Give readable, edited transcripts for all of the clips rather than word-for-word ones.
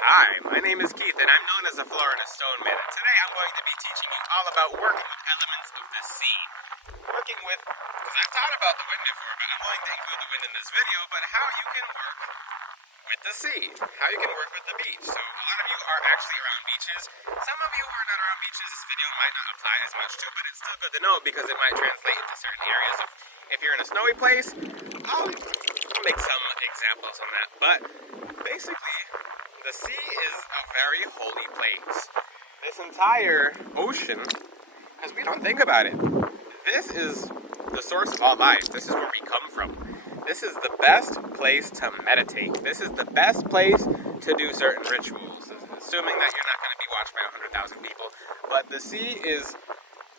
Hi, my name is Keith, and I'm known as the Florida Stoneman. And today I'm going to be teaching you all about working with elements of the sea. Because I've taught about the wind before, but I'm going to include the wind in this video, but how you can work with the sea, how you can work with the beach. So a lot of you are actually around beaches. Some of you are not around beaches. This video might not apply as much to, but it's still good to know because it might translate into certain areas. If you're in a snowy place, I'll make some examples on that. But basically, the sea is a very holy place. This entire ocean, because we don't think about it, this is the source of all life. This is where we come from. This is the best place to meditate. This is the best place to do certain rituals, assuming that you're not going to be watched by 100,000 people. But the sea is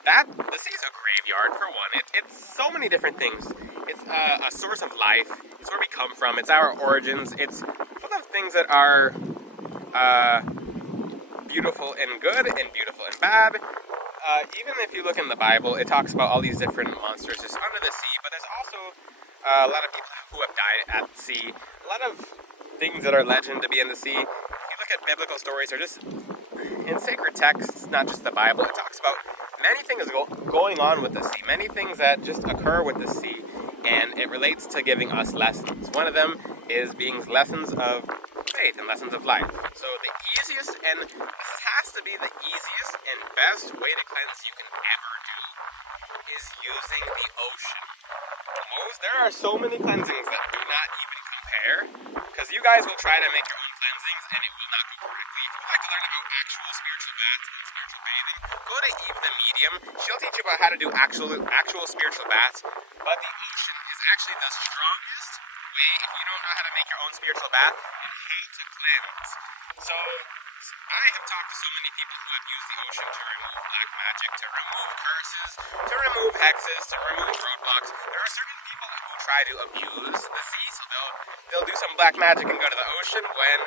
a graveyard for one. It's so many different things. It's a source of life. It's where we come from. It's our origins. It's full of things that are beautiful and good and beautiful and bad. Even if you look in the Bible, it talks about all these different monsters just under the sea, but there's also a lot of people who have died at sea. A lot of things that are legend to be in the sea. If you look at biblical stories or just in sacred texts, not just the Bible, it talks about many things going on with the sea, many things that just occur with the sea, and it relates to giving us lessons. One of them is being lessons of faith and lessons of life. So the easiest, and this has to be the easiest and best way to cleanse you can ever do, is using the ocean. There are so many cleansings that do not even compare, because you guys will try to make your own cleansings and it will not go correctly. If you'd like to learn about actual spiritual baths and spiritual bathing, go to Eve the Medium. She'll teach you about how to do actual spiritual baths, but the ocean is actually the strongest way if you don't know how to make your own spiritual bath and how to cleanse. So I have talked to so many people who have used the ocean to remove black magic, to remove curses, to remove hexes, to remove roadblocks. There are certain people who try to abuse the sea, so they'll do some black magic and go to the ocean when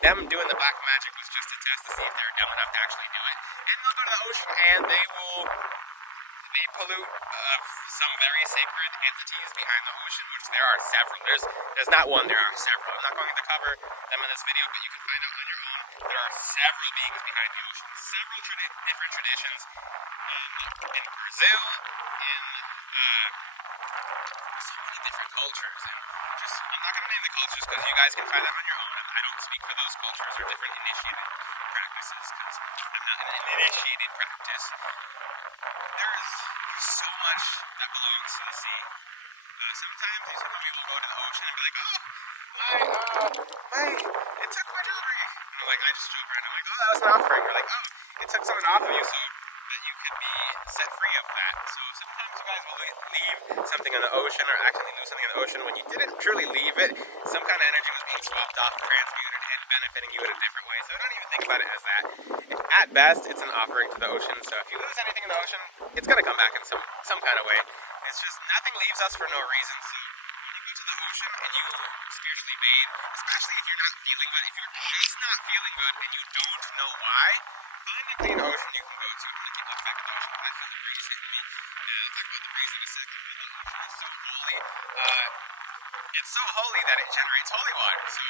them doing the black magic was just a test to see if they're dumb enough to actually do it. And they'll go to the ocean and they pollute some very sacred entities behind the ocean, which there are several. There's not one, there are several. I'm not going to cover them in this video, but you can find out on your own. There are several beings behind the ocean, several different traditions in Brazil, in so many different cultures. And I'm not going to name the cultures because you guys can find them on your own. I don't speak for those cultures or different initiated practices because I'm not an initiated practice. There's so much that belongs to the sea. Sometimes these people will go to the ocean and be like, oh, it took my jewelry. And I'm like, I just joke around. I'm like, oh, that was an offering. You're like, oh, it took something off of you so that you could be set free of that. So sometimes you guys will leave something in the ocean or accidentally lose something in the ocean when you didn't truly leave it. Some kind of energy was being swapped off, transmuted, and benefiting you in a different way. So don't even think about it as that. At best, it's an offering to the ocean. So if you lose anything in the ocean, it's going to come back in some kind of way. It's just nothing leaves us for no reason. So when you go to the ocean and you spiritually bathe, especially if you're not feeling good, if you're just not feeling good and you don't know why, find a clean ocean you can go to. I'm going to keep looking back at the ocean. I feel the breeze hitting me. And I'll talk about the breeze in a second. But the ocean is so holy. It's so holy that it generates holy water. So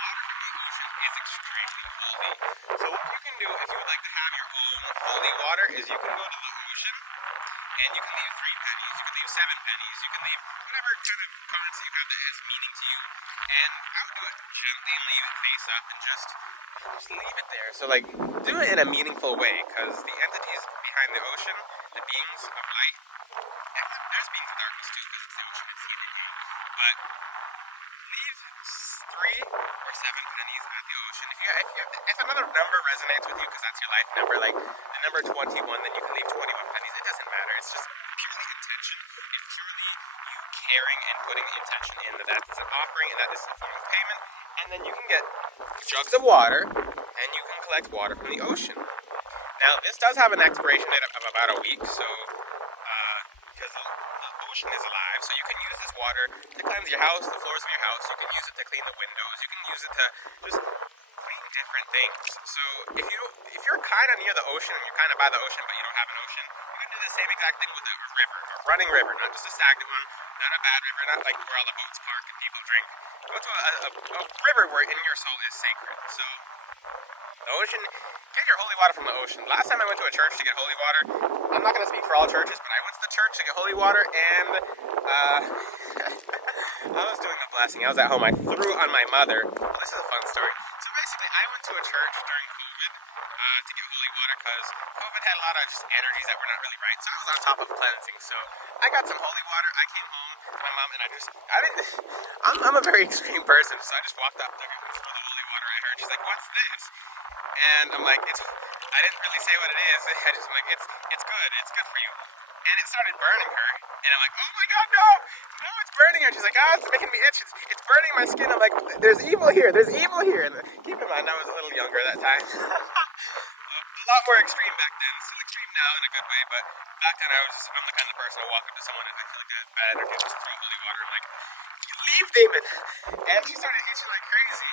water from the ocean is extremely holy. So what you can do if you would like to have your own holy water is you can go to the ocean and you can leave 3 pennies, you can leave 7 pennies, you can leave whatever kind of currency you have that has meaning to you. And I would do it gently and leave it face up and just leave it there. So like do it in a meaningful way because the entities behind the ocean, the beings of light, and there's beings of darkness too because it's the ocean, it's heating you. But leave 3 or 7 pennies at the ocean. If another number resonates with you because that's your life number, like the number 21, then you can leave 21 pennies. It doesn't matter. It's just purely intention. It's purely you caring and putting intention in that is an offering and that is a form of payment. And then you can get jugs of water and you can collect water from the ocean. Now this does have an expiration date of about a week, so because the ocean is alive, so you can use this water to cleanse your house, the floors of your house. You can use it to clean the windows. You can use it to just clean different things. So if you're kind of near the ocean and you're kind of by the ocean but you don't have an ocean, you can do the same exact thing with a river, a running river, not just a stagnant one, not a bad river, not like where all the boats park and people drink. Go to a river where in your soul is sacred. So the ocean, get your holy water from the ocean. Last time I went to a church to get holy water, I'm not going to speak for all churches, but I went to the church to get holy water, and I was doing the blessing. I was at home. I threw on my mother. Well, this is a fun story. So basically, I went to a church during COVID to get holy water because COVID had a lot of just energies that were not really right. So I was on top of cleansing. So I got some holy water. I came home to my mom, and I'm a very extreme person, so I just walked up to her for the holy water. I heard, she's like, "What's this?" And I'm like, I didn't really say what it is. I just, I'm like, it's good for you. And it started burning her. And I'm like, oh my god, no, it's burning her. She's like, it's making me itch. It's burning my skin. I'm like, there's evil here. And keep in mind, I was a little younger that time. A lot more extreme back then. Still extreme now in a good way, but back then I'm the kind of person who walk up to someone and I feel like a bad energy, just throw holy water. I'm like, you leave, demon. And she started itching like crazy.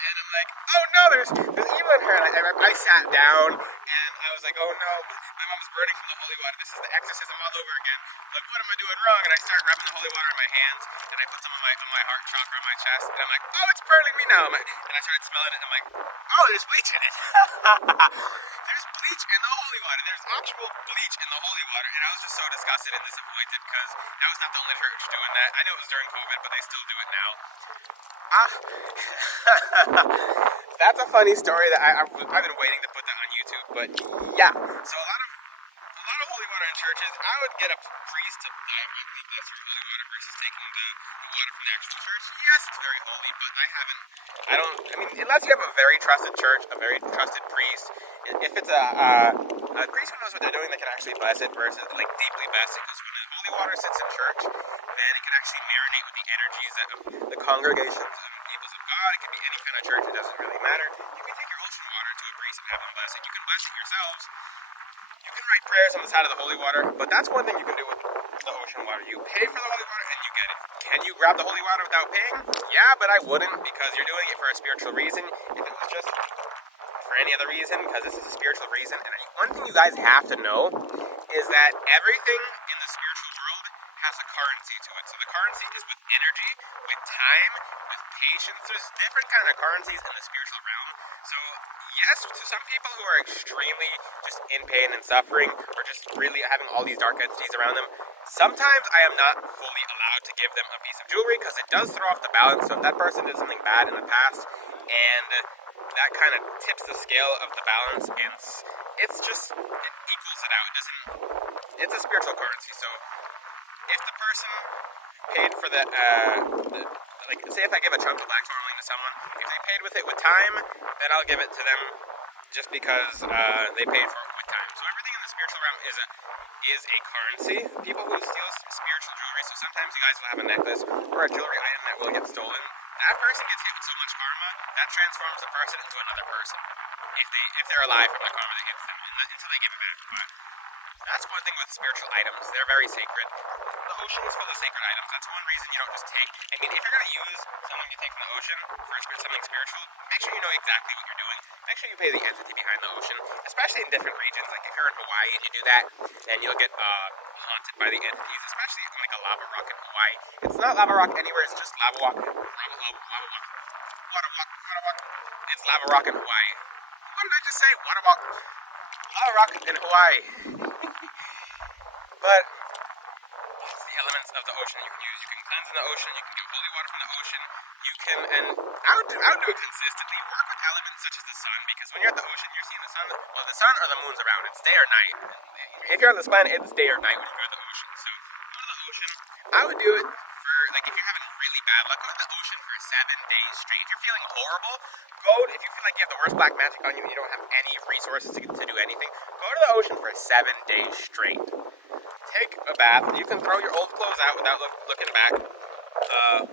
And I'm like, oh no, there's evil in her. And I sat down, and I was like, oh no, my mom's burning from the holy water. This is the exorcism all over again. Like, what am I doing wrong? And I start rubbing the holy water in my hands, and I put some on my heart chakra on my chest, and I'm like, oh, it's burning me now. And I started smelling it, and I'm like, oh, there's bleach in it. There's bleach in the holy water. There's actual bleach in the holy water. And I was just so disgusted and disappointed because that was not the only church doing that. I know it was during COVID, but they still do it now. That's a funny story that I've been waiting to put that on YouTube, but yeah. So a lot of holy water in churches, I would get a priest to directly bless your holy water versus taking the water from the actual church. Yes, it's very holy, but I mean, unless you have a very trusted church, a very trusted priest, if it's a priest who knows what they're doing, they can actually bless it versus like deeply bless it, because when the holy water sits in church, then it can actually marinate with the energies of the congregations and peoples of God. It can be any kind of church, it doesn't really matter. You can take your ocean water to a priest and have them bless it. You can bless it yourselves. You can write prayers on the side of the holy water, but that's one thing you can do with the ocean water. You pay for the holy water and you get it. Can you grab the holy water without paying? Yeah, but I wouldn't, because you're doing it for a spiritual reason. If it was just for any other reason, because this is a spiritual reason, and one thing you guys have to know is that everything in the spiritual world has a currency to it. So the currency is with energy, with time, with patience. There's different kind of currencies in the spiritual realm. So yes, to some people who are extremely just in pain and suffering, or just really having all these dark entities around them, sometimes I am not fully allowed to give them a piece of jewelry because it does throw off the balance. So if that person did something bad in the past, and that kind of tips the scale of the balance, and it equals it out. It's a spiritual currency. So if the person paid for like, say if I give a chunk of black tourmaline to someone, if they paid with it with time, then I'll give it to them just because they paid for it with time. So everything in the spiritual realm is a currency. People who steal spiritual jewelry, so sometimes you guys will have a necklace or a jewelry item that will get stolen. That person gets hit with so much karma, that transforms the person into another person. If they're alive from the karma that hits them until they give it back. But that's one thing with spiritual items. They're very sacred. The ocean is full of sacred items. That's one reason you don't just take. I mean, if you're going to use something you take from the ocean for something spiritual, make sure you know exactly what you're doing. Make sure you pay the entity behind the ocean, especially in different regions. Like if you're in Hawaii and you do that, then you'll get haunted by the entities, especially in like a lava rock in Hawaii. It's not lava rock anywhere. It's just lava rock. It's lava rock in Hawaii. What did I just say? Lava rock in Hawaii. But it's the elements of the ocean you can use. You can cleanse in the ocean. You can get holy water from the ocean. You can, and I would do it consistently. Work with elements such as the sun, because when you're at the ocean, you're seeing the sun. Well, the sun or the moon's around. It's day or night. If you're on this planet, it's day or night when you go to the ocean. So go to the ocean. I would do it for, like, if you're having really bad luck, go to the ocean for 7 days straight. If you're feeling horrible, if you feel like you have the worst black magic on you and you don't have any resources to do anything, go to the ocean for 7 days straight. Take a bath. You can throw your old clothes out without looking back.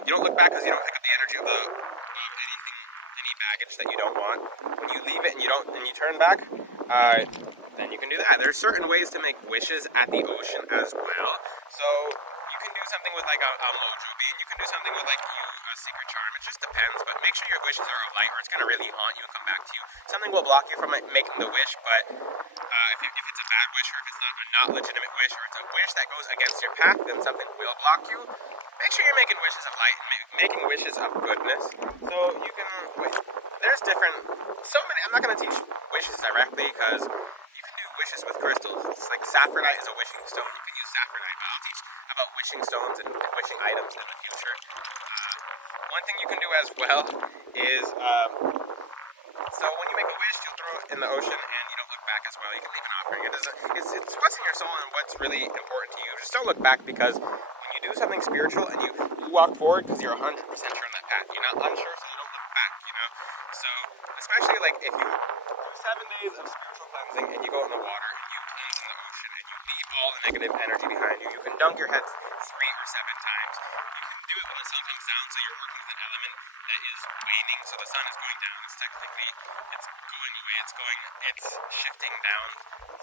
You don't look back because you don't pick up the energy of any baggage that you don't want. When you leave it and you turn back, then you can do that. There's certain ways to make wishes at the ocean as well. So you can do something with like a mojo bead. You can do something with like a secret charm. It just depends depends, but make sure your wishes are of light or it's going to really haunt you and come back to you. Something will block you from making the wish, but if it's a bad wish or if it's not a not legitimate wish or it's a wish that goes against your path, then something will block you. Make sure you're making wishes of light and making wishes of goodness. So you can, there's different, so many, I'm not going to teach wishes directly because you can do wishes with crystals. It's like saffronite is a wishing stone. You can use saffronite, but I'll teach about wishing stones and wishing items in the future. One thing you can do as well is, so when you make a wish, you'll throw it in the ocean and you don't look back as well. You can leave an offering. It's what's in your soul and what's really important to you. Just don't look back, because when you do something spiritual and you walk forward because you're 100% sure on that path. You're not unsure, so you don't look back, So, especially like if you do 7 days of spiritual cleansing and you go in the water and you cleanse in the ocean and you leave all the negative energy behind you, you can dunk your head 3 or 7 times. You can do it when the sun comes down, so you're working with an element that is waning, so the sun is going down. It's technically, it's going away, it's shifting down.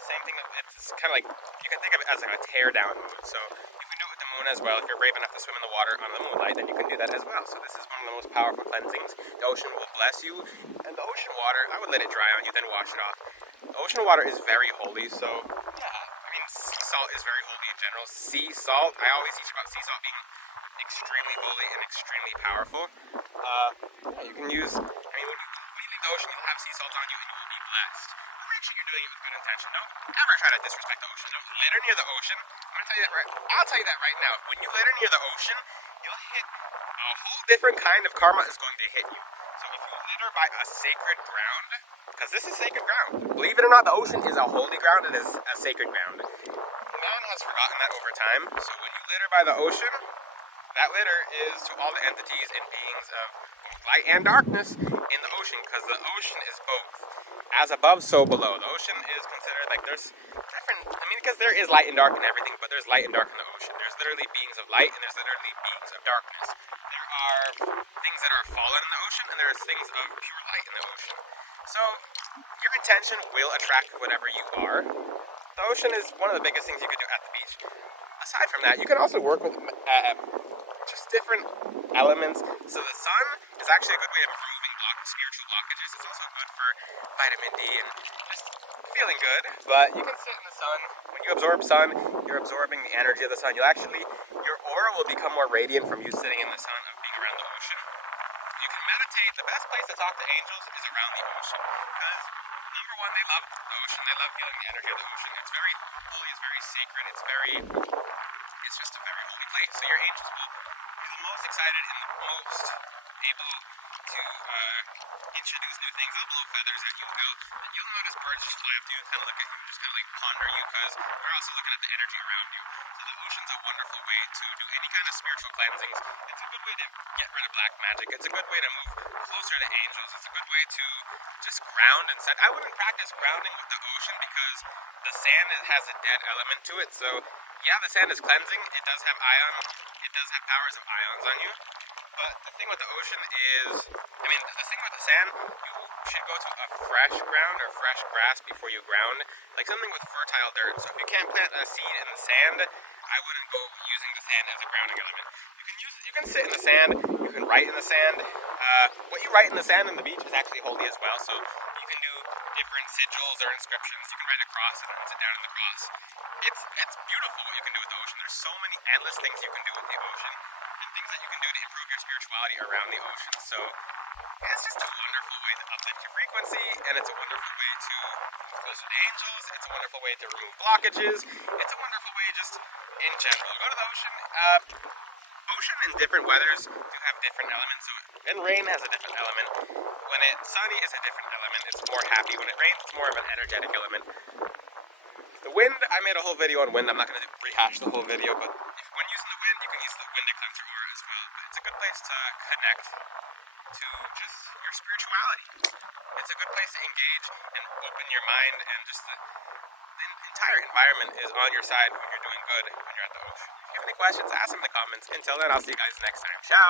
Same thing, it's kind of like, you can think of it as like a tear down moon. So you can do it with the moon as well. If you're brave enough to swim in the water on the moonlight, then you can do that as well. So this is one of the most powerful cleansings. The ocean will bless you, and the ocean water, I would let it dry on you, then wash it off. The ocean water is very holy, so yeah, I mean, sea salt is very holy in general. Sea salt, I always teach about sea salt being extremely holy and extremely powerful. You can use, I mean, when you leave the ocean, you'll have sea salt on you and you will be blessed. But make sure you're doing it with good intention. Don't ever try to disrespect the ocean. Don't litter near the ocean. I'll tell you that right now. When you litter near the ocean, you'll hit a whole different kind of karma is going to hit you. So if you litter by a sacred ground, because this is sacred ground. Believe it or not, the ocean is a holy ground. It is a sacred ground. Man has forgotten that over time. So when you litter by the ocean, that litter is to all the entities and beings of light and darkness in the ocean, because the ocean is both. As above, so below. The ocean is considered like there's different, because there is light and dark and everything, but there's light and dark in the ocean. There's literally beings of light and there's literally beings of darkness. There are things that are fallen in the ocean and there's things of pure light in the ocean. So your intention will attract whatever you are. The ocean is one of the biggest things you can do at the beach. Aside from that, you can also work with just different elements. So the sun is actually a good way of removing spiritual blockages. It's also good for vitamin D and just feeling good. But you can sit in the sun. When you absorb sun, you're absorbing the energy of the sun. Your aura will become more radiant from you sitting in the sun of being around the ocean. You can meditate. The best place to talk to angels is around the ocean, because number one, they love the ocean. They love feeling the energy of the ocean. It's very holy. It's very sacred. It's just a very holy place. So your angels will be the most excited and the most able to introduce new things. They'll blow feathers at you, and you'll notice birds just fly up to you and kind of look at you, just kind of like ponder you, because they're also looking at the energy around you. So the ocean's a wonderful way to do any kind of spiritual cleansings. It's a good way to get rid of black magic. It's a good way to move closer to angels. It's a good way to just ground and set. I wouldn't practice grounding with the ocean because the sand has a dead element to it. So yeah, the sand is cleansing. It does have powers of ions on you. But the thing with the ocean is, the thing with the sand, you should go to a fresh ground or fresh grass before you ground, like something with fertile dirt. So if you can't plant a seed in the sand, I wouldn't go using the sand as a grounding element. You can sit in the sand, you can write in the sand. What you write in the sand and the beach is actually holy as well. So you can do different sigils or inscriptions. You can write a cross and then sit down in the cross. It's beautiful what you can do with the ocean. There's so many endless things you can do with the ocean, and things that you can do to improve your spirituality around the ocean. So it's just a wonderful way to uplift your frequency, and it's a wonderful way to move closer to angels. It's a wonderful way to remove blockages. It's a wonderful way just in general. Go to the ocean. Ocean in different weathers do have different elements. So when rain has a different element. When it's sunny, it's a different element. It's more happy. When it rains, it's more of an energetic element. The wind, I made a whole video on wind. I'm not going to rehash the whole video, but when using the wind, you can use the wind to cleanse your aura as well. But it's a good place to connect to just your spirituality. It's a good place to engage and open your mind, and just the entire environment is on your side when you're doing good when you're at the ocean. If you have any questions, ask them in the comments. Until then, I'll see you guys next time. Ciao!